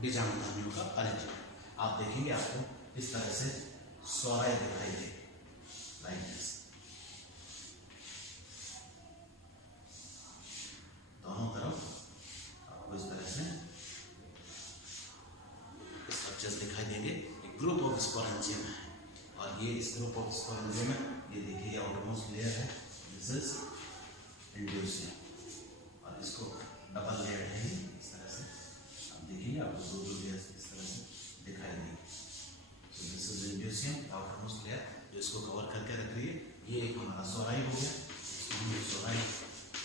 बीजाणुधानियों का अरेंजमेंट। आप देखेंगे आपको इस तरह से स्वराय दिखाई देगी, लाइक दिस। दोनों तरफ आपको इस तरह से स्ट्रक्चर्स दिखाई देंगे। एक ग्रुप ऑफ स्पोरेंजियम है और ये इस ग्रुप ऑफ स्पोरेंजियम में ये देखिए ये आउटरमोस्ट लेयर है, दिस इज इंड्यूसियम और इसको डबल लेयर है इस तरह से। आप देखिए आपको दो लेयर्स इस तरह से दिखाई देंगे। तो दिस इज इंड्यूसियम आउटरमोस्ट लेयर जो इसको कवर करके रख रही है। ये एक हमारा सोराई हो गया, हम सोराई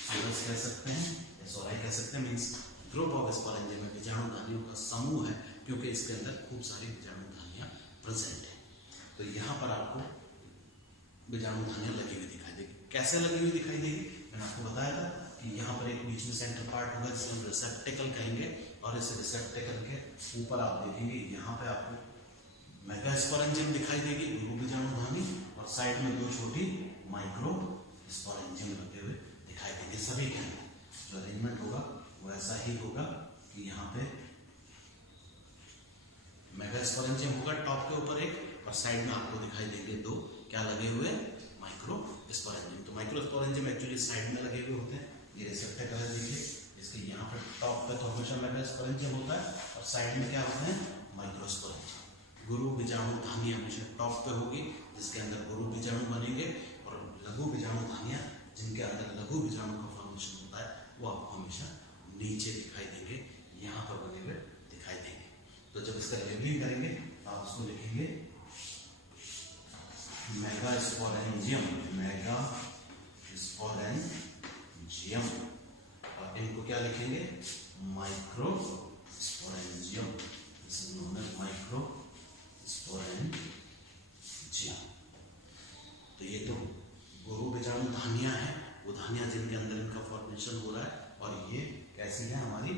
सोरस कह सकते हैं या सोराई कह सकते हैं। मीन्स ग्रुप ऑफ स्पोरेंजियम में बीजाणुधानियों का समूह है क्योंकि इसके अंदर खूब सारी बीजाणुधानियां प्रेजेंट है। तो यहाँ पर आपको बीजाणुधानियां लगी हुई दिखाई देगी। कैसे लगी हुई दिखाई देगी? मैंने आपको बताया था कि यहाँ पर एक बीच में सेंटर पार्ट होगा जिसे हम रिसेप्टेकल कहेंगे और इस रिसेप्टेकल के ऊपर आप देखेंगे यहाँ पे आपको मेगास्पोरेंजियम दिखाई देगी, गुरु बीजाणुधानी, और साइड में दो छोटी माइक्रो स्पोरेंजियम लगे हुए दिखाई देंगे। सभी के अंदर जो अरेंजमेंट होगा वो ऐसा ही होगा कि यहाँ पे मेगास्पोरेंजियम होगा टॉप के ऊपर एक, और साइड में आपको दिखाई देंगे दो क्या लगे हुए माइक्रो स्पोरेंजियम। तो माइक्रो स्पोरेंजियम एक्चुअली साइड में लगे हुए होते हैं। ये रिसेप्टेकल है देखिए, इसके यहाँ पर टॉप पे तो हमेशा मेगास्पोरेंजियम होता है और साइड में क्या होते हैं माइक्रो स्पोरेंजियम। गुरु बीजाणुधानियां हमेशा टॉप पे होगी जिसके अंदर गुरु बीजाणु बनेंगे, और लघु बीजाणुधानियां जिनके अंदर लघु बीजाणु का फॉर्मेशन होता है वो आपको हमेशा नीचे दिखाई देंगे, यहाँ पर बने हुए दिखाई देंगे। तो जब इसका लेबलिंग करेंगे आप उसको लिखेंगे मेगास्पोरेंजियम, मेगास्पोरेंजियम, और इनको क्या लिखेंगे microsporangium, this is known as microsporangium. तो ये तो गुरु बीजाणुधानियां हैं, वो धानियां जिनके अंदर इनका फॉर्मेशन हो रहा है, और ये कैसी है हमारी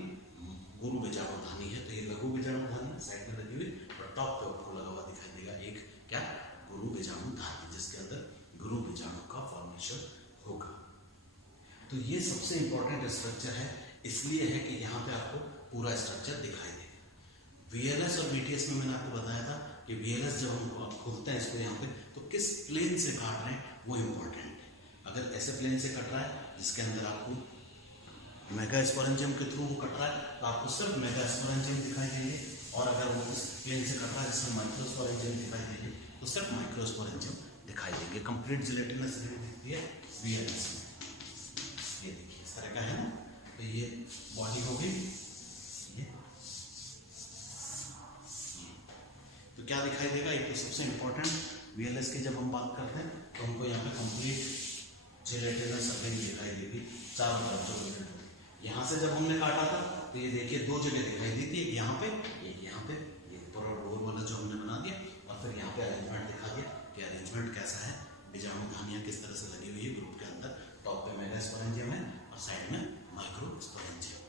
गुरु बीजाणुधानी है। तो ये लघु बीजाणुधानी साइड में लगी हुई और टॉप पे आपको लगा हुआ दिखाई देगा एक क्या गुरु बीजाणुधानी जिसके अंदर गुरु बीजाणु का फॉर्मेशन होगा। तो ये सबसे इंपॉर्टेंट स्ट्रक्चर है, इसलिए है कि यहाँ पे आपको पूरा स्ट्रक्चर दिखाई देगा। वीएलएस और बीटीएस में मैंने आपको बताया था कि वीएलएस जब हम खोलते हैं इसको यहाँ पे तो किस प्लेन से काट रहे हैं वो इंपॉर्टेंट है। अगर ऐसे प्लेन से कट रहा है जिसके अंदर आपको मेगास्पोरेंजियम के थ्रू वो कट रहा है तो आपको सिर्फ मेगास्पोरेंजियम दिखाई देंगे, और अगर वो इस प्लेन से कट रहा है जिसमें माइक्रोस्पोरेंजियम दिखाई देंगे तो सिर्फ माइक्रोस्पोरेंजियम दिखाई देंगे। कंप्लीट जिलेटिनस रिंग दिखती है वीएलएस में, ये देखिए इस तरह का है ना। तो ये बॉडी होगी, ये तो क्या दिखाई देगा, एक तो सबसे इंपॉर्टेंट वीएलएस की जब हम बात करते हैं तो हमको यहाँ पे कंप्लीट जिलेटिनस रिंग दिखाई देगी चारों तरफ जो यहाँ से जब हमने काटा था तो ये देखिए दो जगह दिखाई दी थी, यहाँ पे ये ऊपर और लोअर वाला जो हमने बना दिया, और फिर यहाँ पे अरेंजमेंट दिखा दिया कि अरेंजमेंट कैसा है, बीजाणुधानियां किस तरह से लगी हुई है ग्रुप के अंदर। टॉप पे मेगास्पोरेंजियम है और साइड में माइक्रोस्पोरेंजियम।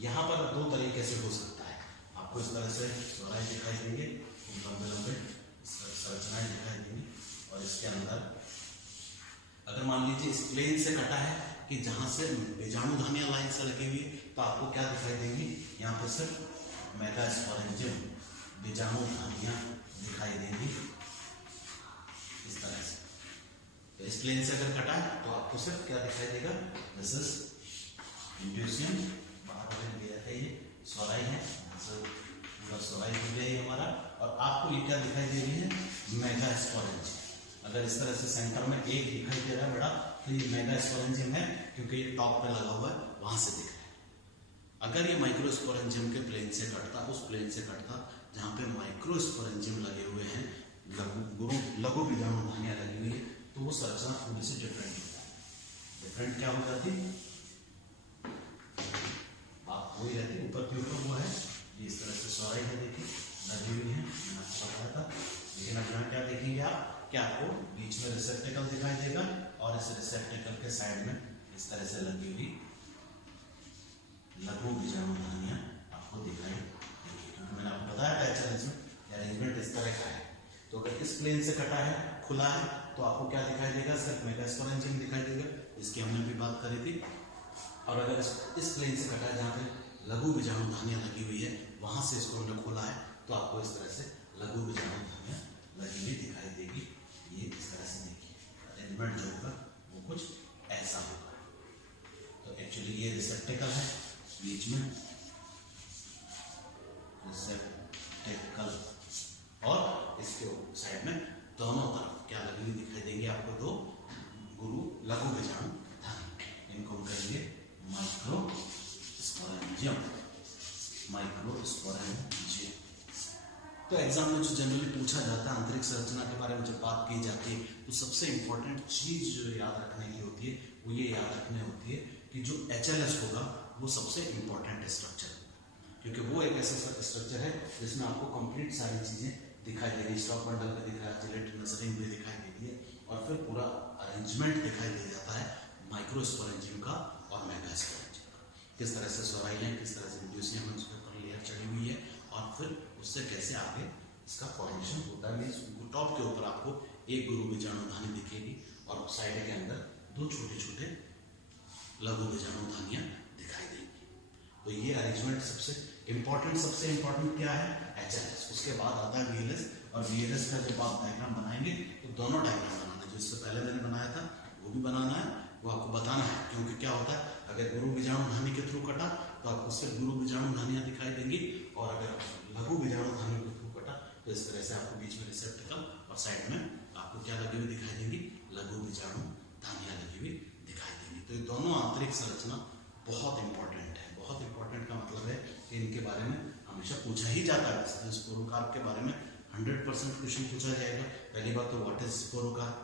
यहाँ पर दो तरीके से हो सकता है, आपको इस तरह से सोराई दिखाई देंगे, लंबे लंबे संरचनाएं दिखाई देंगी, और इसके अंदर अगर मान लीजिए इस प्लेन से कटा है कि जहां से बीजाणुधानियां लाइन से लगी हुई तो आपको क्या दिखाई देंगी, यहाँ पर सिर्फ मेगास्पोरेंजियम बीजाणुधानियां दिखाई देंगी इस तरह से। तो इस प्लेन से अगर कटा है तो आपको सिर्फ क्या दिखाई देगा, दिस इज इंड्यूसियम, बाहर दिया है ये सोराई है, पूरा सोराई हो गया ये हमारा, और आपको ये क्या दिखाई दे रही है मेगास्पोरेंजियम। अगर इस तरह से सेंटर में एक दिखाई दे रहा है बड़ा तो ये मेगास्पोरेंजियम है क्योंकि ये टॉप पे लगा हुआ है वहां से दिख रहा है। अगर ये माइक्रोस्पोरेंजियम के प्लेन से कटता, उस प्लेन से कटता जहां पे माइक्रोस्पोरेंजियम लगे हुए हैं, लघु बीजाणुधानियां लगी हुई है, तो वो संरचना थोड़ी सी डिफरेंट होता है। डिफरेंट क्या हो जाती, बात वही रहती, ऊपर के ऊपर वो है, ये इस तरह से सोराई है देखिए लगी हुई है, मैंने आपको बताया था। लेकिन अब यहाँ क्या देखेंगे आप, क्या आपको बीच में रिसेप्टेकल दिखाई देगा, और इस रिसेप्टेकल के साइड में इस तरह से लगी हुई लघु बीजाणुधानियां आपको दिखाई देगी, क्योंकि मैंने आपको बताया था अरेंजमेंट इस तरह का है। तो अगर इस प्लेन से कटा है, खुला है, तो आपको क्या दिखाई देगा, सिर्फ मेगास्पोरेंजियम दिखाई देगा, इसकी हमने भी बात करी थी। और अगर इस प्लेन से कटा है जहाँ पे लघु बीजाणु धानियां लगी हुई है, वहां से इसको हमने खोला है तो आपको इस तरह से लघु बीजाणु धानियां लगी हुई दिखाई देगी। ये इस तरह से देखिए अरेंजमेंट जो होगा वो कुछ ऐसा होगा। तो एक्चुअली ये रिसेप्टेकल है, बीच में रिसेप्टेकल और इसके साइड में दोनों तरफ क्या लगी हुई दिखाई देंगे आपको, दो गुरु लघु बीजाणु धानी। इनको हम करेंगे माइक्रोस्पोरेंजियम, माइक्रोस्पोरेंजियम। तो एग्जाम में जो जनरली पूछा जाता है आंतरिक संरचना के बारे में जब बात की जाती है तो सबसे इंपॉर्टेंट चीज जो याद रखने की होती है वो ये याद रखनी होती है कि जो HLS होगा वो सबसे इंपॉर्टेंट स्ट्रक्चर होगा, क्योंकि वो एक ऐसा स्ट्रक्चर है जिसमें आपको कंप्लीट सारी चीजें दिखाई देगी। स्टॉक बंडल भी दिख रहा है, जिलेटिनस रिंग भी दिखाई देती है और फिर पूरा अरेंजमेंट दिखाई दे जाता है माइक्रोस्पोरेंजियम का और मेगास्पोरेंजियम का। किस तरह से सोराइल है, किस तरह से म्यूसियम है, उसके ऊपर लेयर चढ़ी हुई है और फिर उससे कैसे आगे इसका फॉर्मेशन होता है। मीन्स टॉप के ऊपर आपको एक गुरु बीजाणु धानी दिखेगी और साइड के अंदर दो छोटे छोटे लघु बीजाणु धानियां दिखाई देंगी। तो ये अरेंजमेंट सबसे इंपॉर्टेंट क्या है, HLS। उसके बाद आता है VLS और VLS का जब आप डायग्राम बनाएंगे तो दोनों डायग्राम बनाना, जो इससे पहले मैंने बनाया था वो भी बनाना है, वो आपको बताना है। क्योंकि क्या होता है अगर गुरु बीजाणु धानी के थ्रू कटा तो आपको सिर्फ गुरु बीजाणु धानियां दिखाई देंगी और अगर लघु बीजाणु धानी के थ्रू कटा तो इस तरह से आपको बीच में रिसेप्टिकल और साइड में आपको क्या लगी हुई दिखाई देंगी, लघु बीजाणु धानियां लगी हुई दिखाई देंगी। तो ये दोनों आंतरिक संरचना बहुत इंपॉर्टेंट है। बहुत इंपॉर्टेंट का मतलब है कि इनके बारे में हमेशा पूछा ही जाता है। स्पोरोकार्प के बारे में 100% क्वेश्चन पूछा जाएगा। पहली बात तो व्हाट इज स्पोरोकार्प।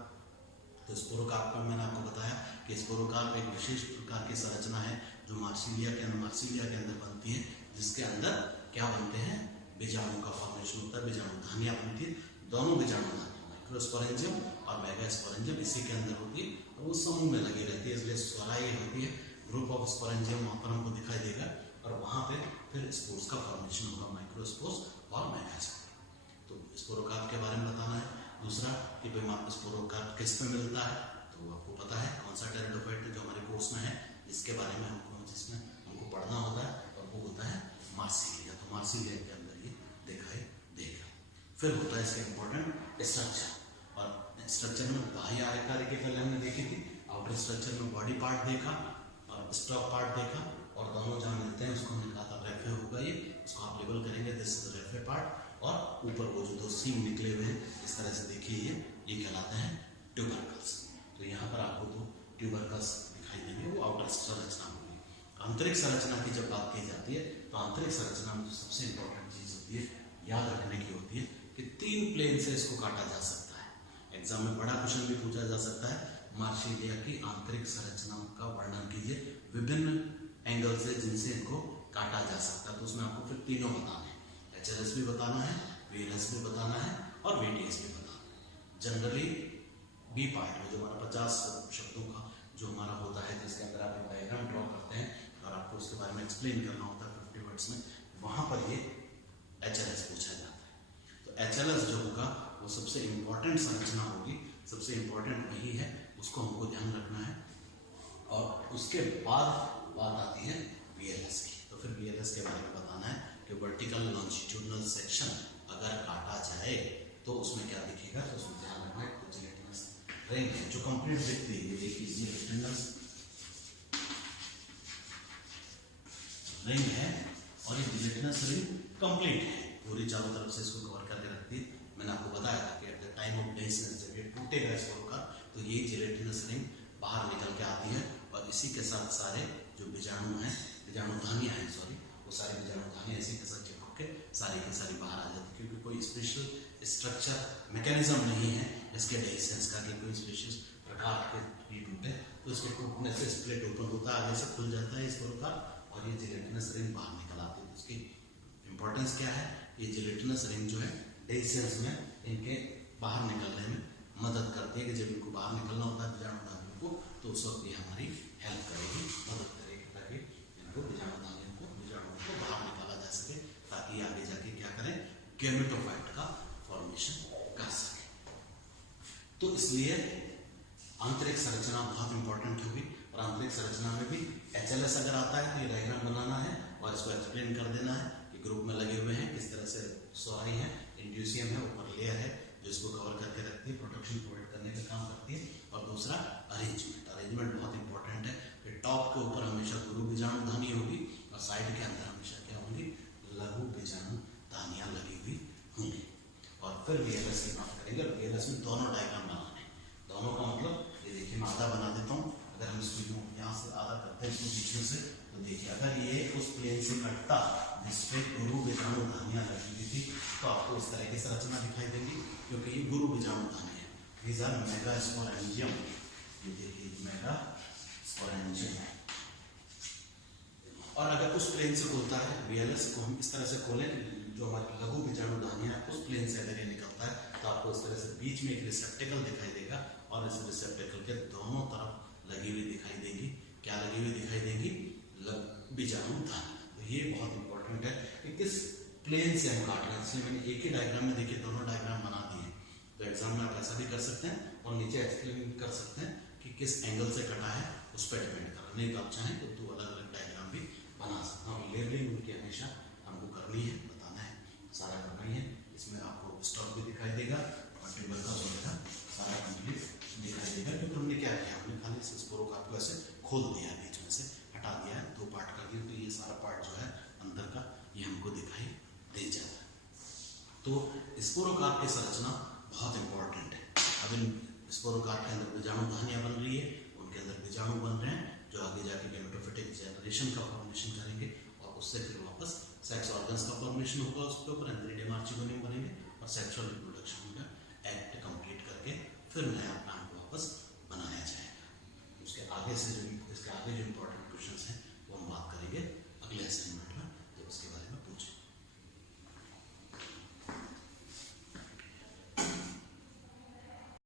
तो स्पोरोकार्प का मैंने आपको बताया कि स्पोरोकार्प एक विशेष प्रकार की संरचना है जो मार्सिलिया के अंदर बनती है, जिसके अंदर क्या बनते हैं, बीजाणु का फॉर्मेशन होता है, बीजाणु धानियां बनती है। दोनों बीजाणु धानियां माइक्रोस्पोरेंजियम और मेगास्पोरेंजियम इसी के अंदर होती है और वो समूह में लगी रहती है, इसलिए स्वराई होती है। ग्रुप ऑफ स्पोरेंजियम वहां पर हमको दिखाई देगा और वहां पे फिर स्पोर्स का फॉर्मेशन होगा, माइक्रोस्पोर्स और मेगास्पोर। तो स्पोरोकार्प के बारे में बताना है। दूसरा कि स्पोरोकार्प किस में मिलता है, तो आपको पता है कौन सा टेरिडोफाइट जो हमारे कोर्स में है इसके बारे में जिसमें हमको पढ़ना होता है और वो होता है मार्सिलिया। तो मार्सिलिया के अंदर ये दिखाई देगा। फिर होता है इसका इंपॉर्टेंट स्ट्रक्चर, और स्ट्रक्चर में बाह्य आयकारी के पहले हमने देखी थी। आउटर स्ट्रक्चर में बॉडी पार्ट देखा और स्टॉक पार्ट देखा और दोनों जहाँ मिलते हैं उसको हमने कहा था रेफे होगा। ये इसको आप लेबल करेंगे दिस इज रेफे पार्ट, और ऊपर वो जो दो सीम निकले हुए हैं इस तरह से देखिए ये कहलाते हैं ट्यूबरकल्स। तो यहाँ पर आपको दो ट्यूबरकल्स दिखाई देंगे, वो आउटर संरचना होगी। आंतरिक संरचना की जब बात की जाती है तो आंतरिक संरचना में जो सबसे इंपॉर्टेंट चीज होती है याद रखने की होती है कि 3 प्लेन से इसको काटा जा सकता है। एग्जाम में बड़ा क्वेश्चन भी पूछा जा सकता है, मार्सिलिया की आंतरिक संरचना का वर्णन कीजिए विभिन्न एंगल से जिनसे इनको काटा जा सकता है। तो उसमें आपको फिर तीनों बताना है, HLS भी बताना है, VLS भी बताना है और VTS भी बताना है। जनरली बी पार्ट में जो हमारा 50 शब्दों का जो हमारा होता है जिसके अंदर आप एक डायग्राम ड्रॉ करते हैं और आपको उसके बारे में एक्सप्लेन करना होता है 50 वर्ड्स में, वहां पर ये HLS पूछा जाता है। तो HLS जो होगा वो सबसे इंपॉर्टेंट संरचना होगी, सबसे इंपॉर्टेंट वही है, उसको हमको ध्यान रखना है। और उसके बाद बात आती है VLS की। तो फिर VLS के बारे में बताना है कि वर्टिकल लॉन्जिट्यूडनल सेक्शन अगर काटा जाए तो उसमें क्या दिखेगा, तो उसमें ध्यान रखना है तो जिलेटिनस रिंग है जो कंप्लीट दिखती है। ये देखिए जिलेटिनस रिंग है और ये जिलेटिनस रिंग कंप्लीट है, पूरी चारों तरफ से इसको कवर करके रखती है। मैंने आपको बताया था कि एट द टाइम ऑफ डेंसिनेस जब ये टूटेगा स्पोरोकार्प तो ये जिलेटिनस रिंग बाहर निकल के आती है और इसी के साथ सारे जो बीजाणु हैं, बीजाणु धानियां हैं सॉरी, वो सारी बीजाणु धानियां इसी के साथ चिपक के सारी की सारी बाहर आ जाती है। क्योंकि कोई स्पेशल स्ट्रक्चर मैकेनिज्म नहीं है इसके डेहिसेंस का कि कोई स्पेशल प्रकार के टूटे, तो इसके टूटने से स्प्लिट ओपन होता है, आगे से खुल जाता है स्पोरोकार्प और ये जिलेटिनस रिंग बाहर निकल आती है। उसकी इंपॉर्टेंस क्या है, ये जिलेटिनस रिंग जो है डेहिसेंस में इनके बाहर निकलने में मदद करती है कि जब इनको बाहर निकलना होता है बीजाणु धानियों को तो उस वक्त ये हमारी हेल्प करेगी, मदद करेगी ताकि इनको बीजाणु धानियों को बाहर निकाला जा सके, ताकि आगे जाके क्या करें, गैमेटोफाइट का फॉर्मेशन कर सके। तो इसलिए आंतरिक संरचना बहुत इंपॉर्टेंट होगी और आंतरिक संरचना में भी HLS अगर आता है तो ये डायग्राम बनाना है और इसको एक्सप्लेन कर देना है कि ग्रुप में लगे हुए हैं किस तरह से सॉरी है, इंड्यूसियम है, ऊपर लेयर है जो इसको कवर करके रखती है, प्रोटेक्शन प्रोवाइड करने का काम करती है। और दूसरा अरेंजमेंट, अरेंजमेंट बहुत इंपॉर्टेंट है कि टॉप के ऊपर हमेशा गुरु बीजाणु धानी होगी और साइड के अंदर हमेशा क्या होंगी, लघु बीजाणु धानियां लगी हुई होंगी। और फिर वीएलएस की बात करेंगे। और वीएलएस में दोनों डायग्राम बनाने, दोनों का मतलब ये देखिए मैं आधा बना देता हूँ। अगर हम इसको यहाँ से आधा करते हैं इसको पीछे से, तो देखिए अगर ये उस प्लेन से कटता जिसपे गुरु बीजाणु धानियां लगी हुई थी तो आपको इस तरह की संरचना दिखाई देगी, क्योंकि ये गुरु बीजाणु धानी है। These are मेगास्पोरेंजियम, ये देखिए मेगास्पोरेंजियम। और अगर उस प्लेन से खुलता है वीएलएस को हम इस तरह से खोलें, जो हमारे लघु बीजाणु धानियां उस प्लेन से अगर ये निकलता है तो आपको इस तरह से बीच में एक रिसेप्टेकल दिखाई देगा और इस रिसेप्टेकल के दोनों तरफ लगी हुई दिखाई देगी। क्या लगी हुई दिखाई देगी, बीजाणु धानी। तो ये बहुत इंपॉर्टेंट है कि किस प्लेन से हम काट रहे हैं। इसलिए मैंने एक ही डायग्राम में देखिए दोनों डायग्राम बना दिए। तो एग्जाम में आप ऐसा भी कर सकते हैं और नीचे एक्सप्लेन कर सकते हैं कि किस एंगल से कटा है, उस पर डिपेंड कर। नहीं तो आप चाहें तो दो अलग अलग डायग्राम भी बना सकते हैं। लेबलिंग उनकी हमेशा हमको करनी है, बताना है, सारा करना ही है। इसमें आपको स्टॉक भी दिखाई देगा और टेबल का वगैरह सारा कंप्लीट दिखाई देगा, क्योंकि हमने क्या किया, हमने खाली इस स्पोरोकार्प को ऐसे खोल दिया, बीच में से हटा दिया है, दो पार्ट कर दिए, तो ये सारा पार्ट जो है अंदर का ये हमको दिखाई दे जाता है। तो स्पोरोकार्प की संरचना बहुत इंपॉर्टेंट है। अब इन स्पोरोकार्प के अंदर बीजाणु धानियां बन रही है, उनके अंदर बीजाणु बन रहे हैं जो आगे जाके गेमेटोफिटिक जनरेशन का फॉर्मेशन करेंगे और उससे फिर वापस सेक्स ऑर्गन्स का फॉर्मेशन होगा, उसके ऊपर एंथ्रीडियम आर्चिगोनियम बनेंगे और सेक्सुअल रिप्रोडक्शन का एक्ट कंप्लीट करके फिर नया प्लांट वापस बनाया जाएगा। उसके आगे से जो इसके आगे जो